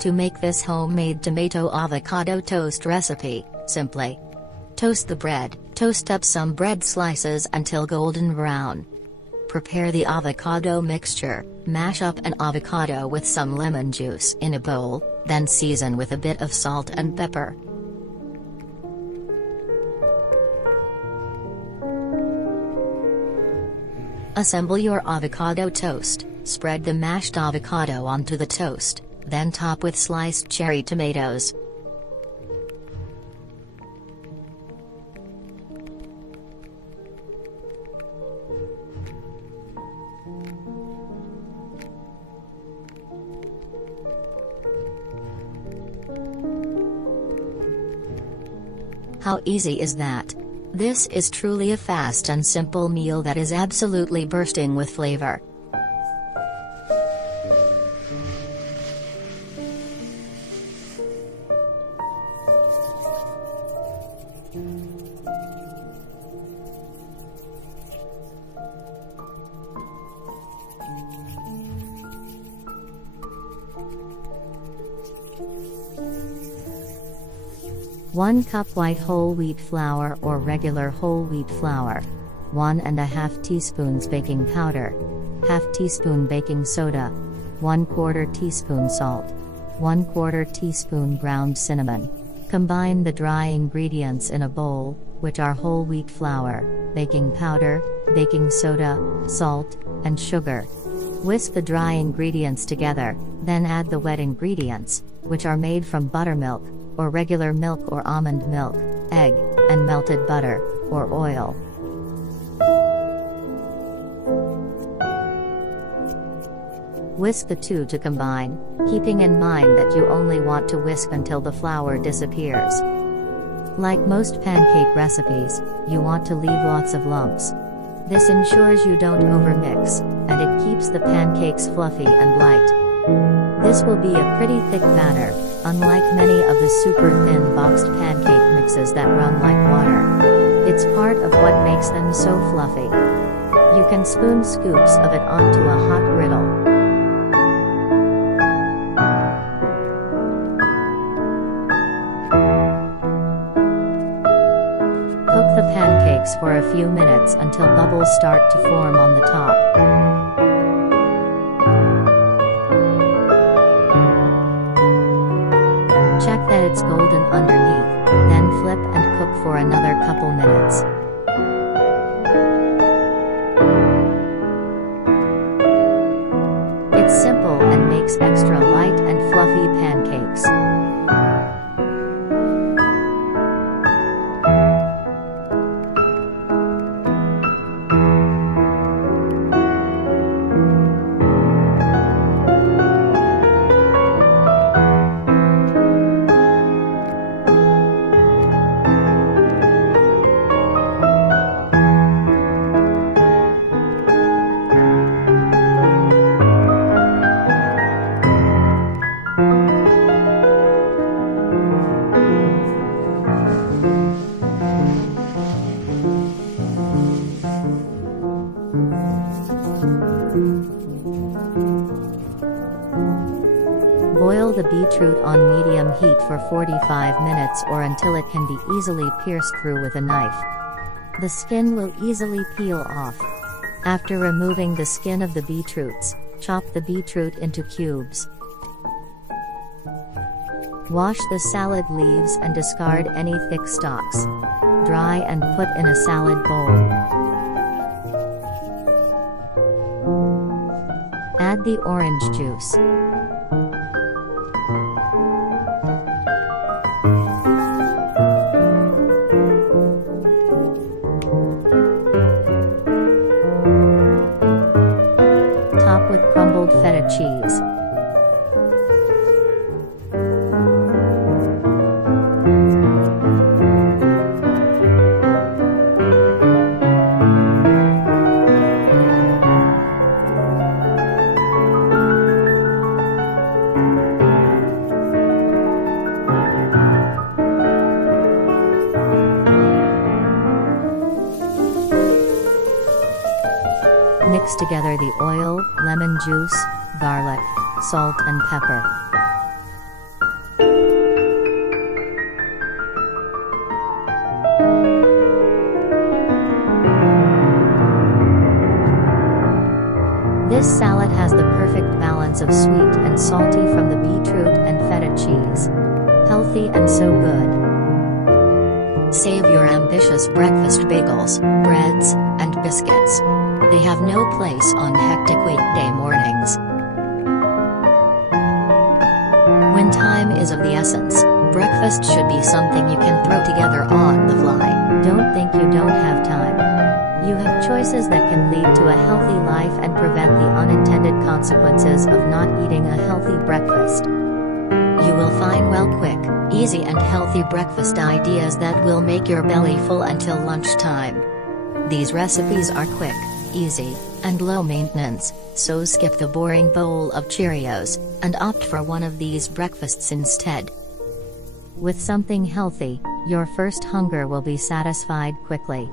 To make this homemade tomato avocado toast recipe, simply toast the bread, toast up some bread slices until golden brown. Prepare the avocado mixture, mash up an avocado with some lemon juice in a bowl, then season with a bit of salt and pepper. Assemble your avocado toast, spread the mashed avocado onto the toast, then top with sliced cherry tomatoes. How easy is that? This is truly a fast and simple meal that is absolutely bursting with flavor. One cup white whole wheat flour or regular whole wheat flour, 1½ teaspoons baking powder, ½ teaspoon baking soda, 1/4 teaspoon salt, 1/4 teaspoon ground cinnamon. Combine the dry ingredients in a bowl, which are whole wheat flour, baking powder, baking soda, salt, and sugar. Whisk the dry ingredients together, then add the wet ingredients, which are made from buttermilk, or regular milk or almond milk, egg, and melted butter, or oil. Whisk the two to combine, keeping in mind that you only want to whisk until the flour disappears. Like most pancake recipes, you want to leave lots of lumps. This ensures you don't overmix, and it keeps the pancakes fluffy and light. This will be a pretty thick batter, unlike many of the super thin boxed pancake mixes that run like water. It's part of what makes them so fluffy. You can spoon scoops of it onto a hot griddle. Cook the pancakes for a few minutes until bubbles start to form on the top. Check that it's golden underneath, then flip and cook for another couple minutes. It's simple and makes extra light and fluffy pancakes. Boil the beetroot on medium heat for 45 minutes or until it can be easily pierced through with a knife. The skin will easily peel off. After removing the skin of the beetroots, chop the beetroot into cubes. Wash the salad leaves and discard any thick stalks. Dry and put in a salad bowl. Add the orange juice. Top with crumbled feta cheese. Mix together the oil, lemon juice, garlic, salt and pepper. This salad has the perfect balance of sweet and salty from the beetroot and feta cheese. Healthy and so good. Save your ambitious breakfast bagels, breads, and biscuits. They have no place on hectic weekday mornings. When time is of the essence, breakfast should be something you can throw together on the fly. Don't think you don't have time. You have choices that can lead to a healthy life and prevent the unintended consequences of not eating a healthy breakfast. You will find quick, easy and healthy breakfast ideas that will make your belly full until lunchtime. These recipes are quick, easy, and low maintenance, so skip the boring bowl of Cheerios, and opt for one of these breakfasts instead. With something healthy, your first hunger will be satisfied quickly.